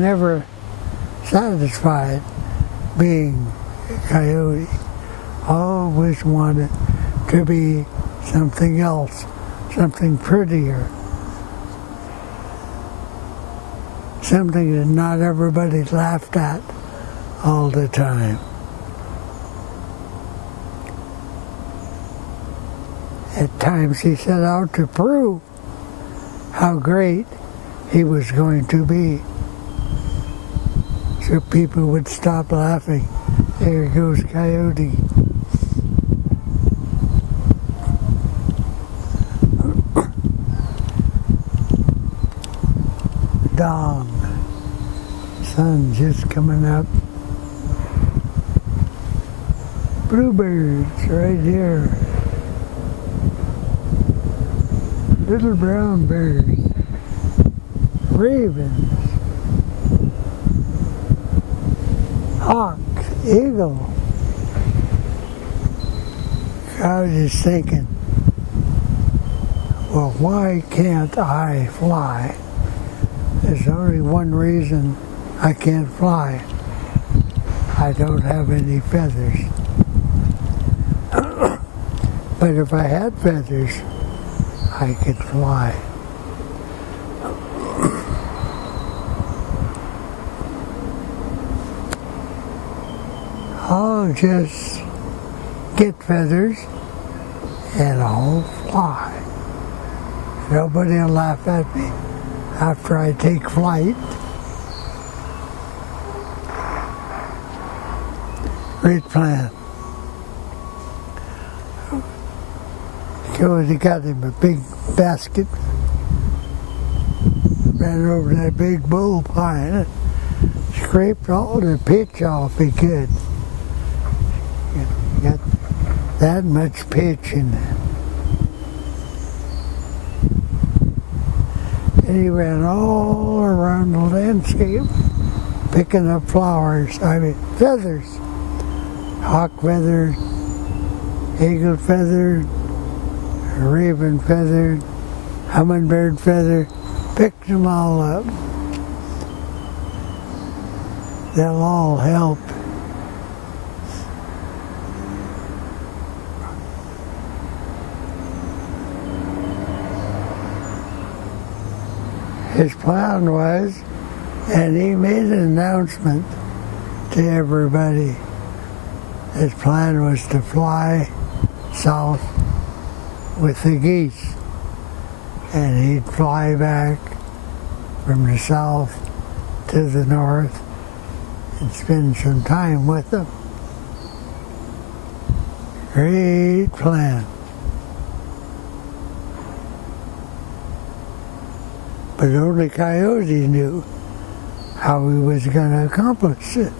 never satisfied being a coyote. Always wanted to be something else, something prettier, something that not everybody laughed at all the time. At times he set out to prove how great he was going to be, so people would stop laughing. There goes Coyote. Dawn. Sun just coming up. Bluebirds right here. Little brown birds. Ravens. Hawks. Eagle. I was just thinking, well, why can't I fly? There's only one reason I can't fly. I don't have any feathers. But if I had feathers, I could fly. I'll just get feathers and I'll fly. Nobody will laugh at me after I take flight. Great plan. Coyote got him a big basket, ran over that big bull pine, scraped all the pitch off he could. Got that much pitch in there. And he ran all around the landscape, picking up flowers, feathers. Hawk feathers, eagle feathers, raven feather, hummingbird feather, picked them all up. They'll all help. His plan was, and he made an announcement to everybody. His plan was to fly south with the geese, and he'd fly back from the south to the north and spend some time with them. Great plan. But only Coyote knew how he was going to accomplish it.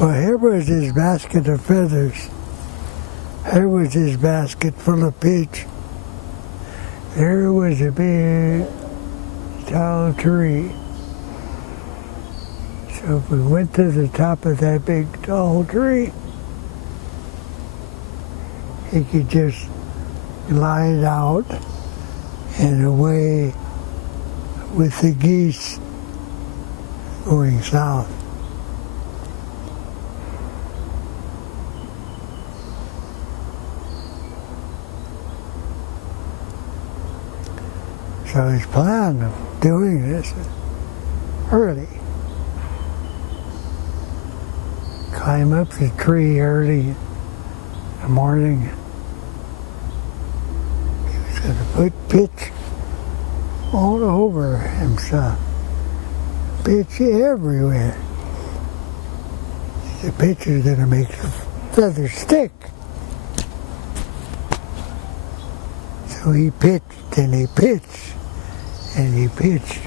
Well, here was his basket of feathers. Here was his basket full of pitch. There was a big, tall tree. So if we went to the top of that big, tall tree, he could just glide out and away with the geese going south. So his plan of doing this early, climb up the tree early in the morning. He was going to put pitch all over himself, pitch everywhere. The pitch is going to make the feathers stick. So he pitched and he pitched. And he pitched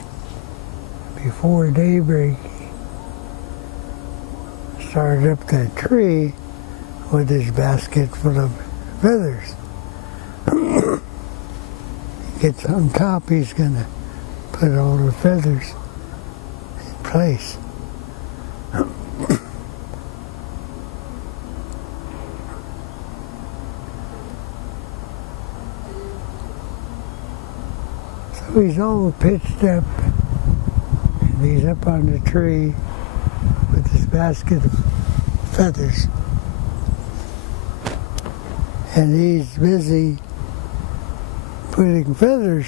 before daybreak. Started up that tree with his basket full of feathers. He gets on top, he's going to put all the feathers in place. So he's all pitched up, and he's up on the tree with his basket of feathers. And he's busy putting feathers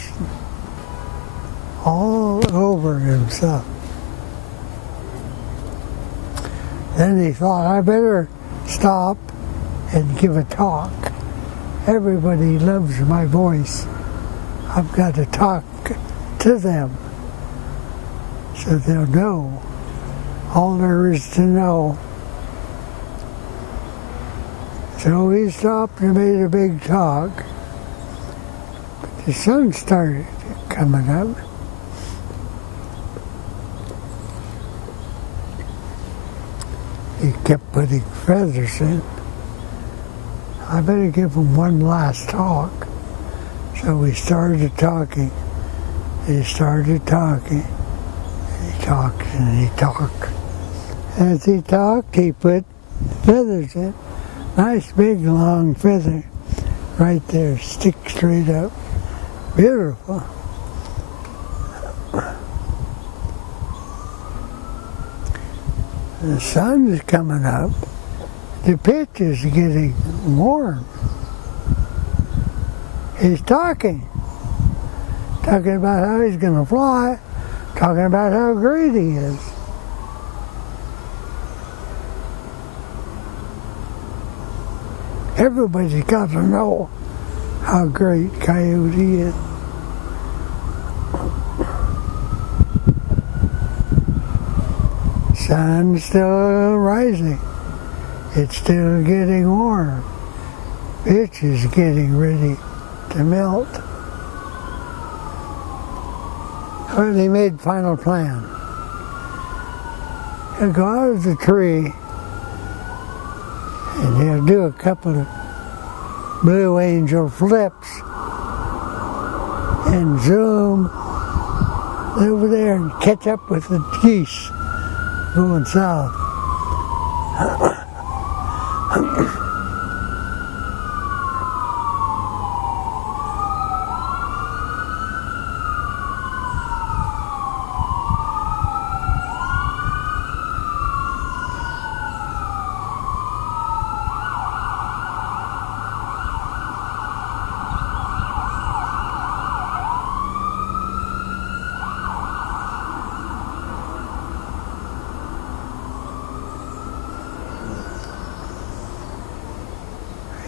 all over himself. Then he thought, I better stop and give a talk. Everybody loves my voice. I've got to talk to them so they'll know all there is to know. So he stopped and made a big talk. But the sun started coming up. He kept putting feathers in. I better give him one last talk. So we started talking. He started talking. He talked and he talked. As he talked, he put feathers in. Nice big long feather right there, stick straight up. Beautiful. The sun is coming up. The pitch is getting warm. He's talking about how he's going to fly, talking about how great he is. Everybody's got to know how great Coyote is. Sun's still rising. It's still getting warm. Pitch is getting ready to melt. Well, they made final plan. He'll go out of the tree and he'll do a couple of Blue Angel flips and zoom over there and catch up with the geese going south.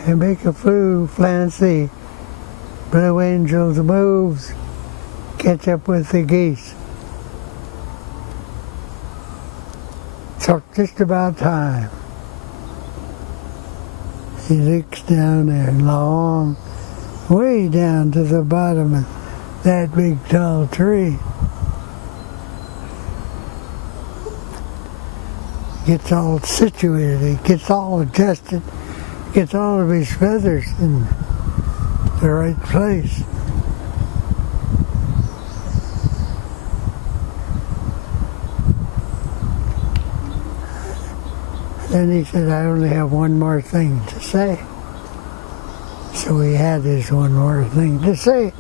And make a few fancy Blue Angels moves, catch up with the geese. Took just about time. He looks down there long, way down to the bottom of that big tall tree. Gets all situated, he gets all adjusted, gets all of his feathers in the right place. Then he said, I only have one more thing to say. So he had his one more thing to say.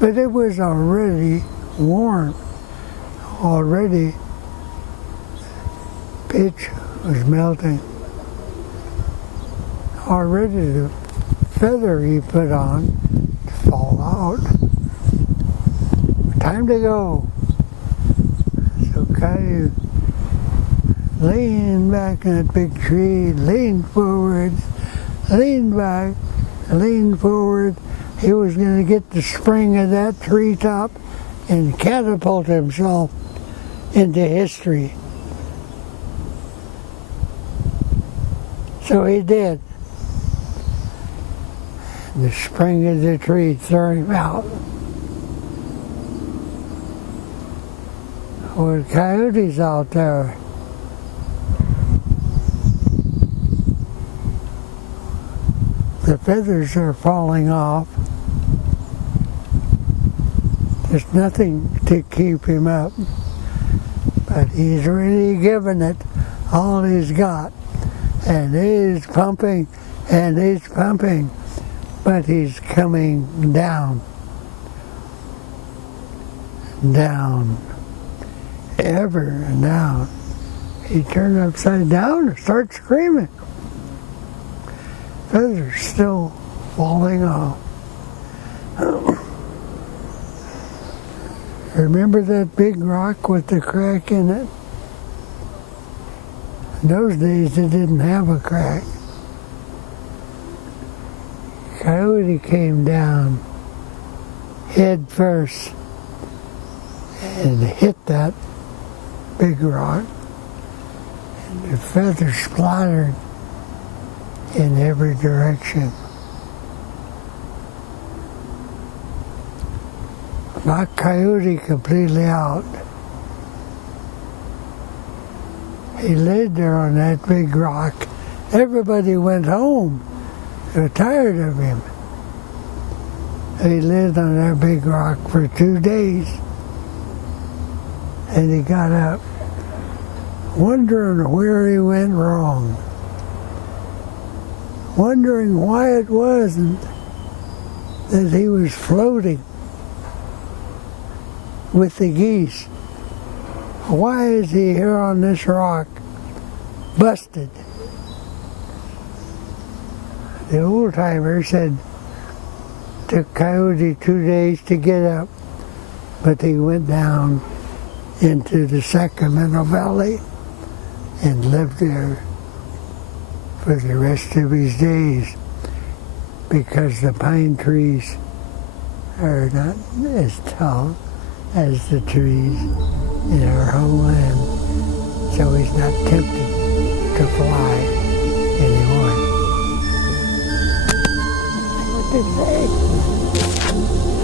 But it was already warm. Already pitch was melting. Already the feather he put on to fall out. Time to go. So Coyote leaned back in that big tree, leaned forward, leaned back, leaned forward. He was going to get the spring of that treetop and catapult himself into history. So he did. The spring of the tree threw him out. Well, Coyote's out there. The feathers are falling off. There's nothing to keep him up. But he's really given it all he's got. And he's pumping, and he's pumping. But he's coming down. down, ever and down. He turned upside down and started screaming. Feathers still falling off. Remember that big rock with the crack in it? In those days it didn't have a crack. Coyote came down head first and hit that big rock, and the feathers splattered in every direction. Knocked Coyote completely out. He laid there on that big rock. Everybody went home. They were tired of him. He lived on that big rock for 2 days. And he got up, wondering where he went wrong. Wondering why it wasn't that he was floating with the geese. Why is he here on this rock, busted? The old timer said it took Coyote 2 days to get up, but he went down into the Sacramento Valley and lived there for the rest of his days, because the pine trees are not as tall as the trees in our homeland, so he's not tempted to fly anymore. What did they say?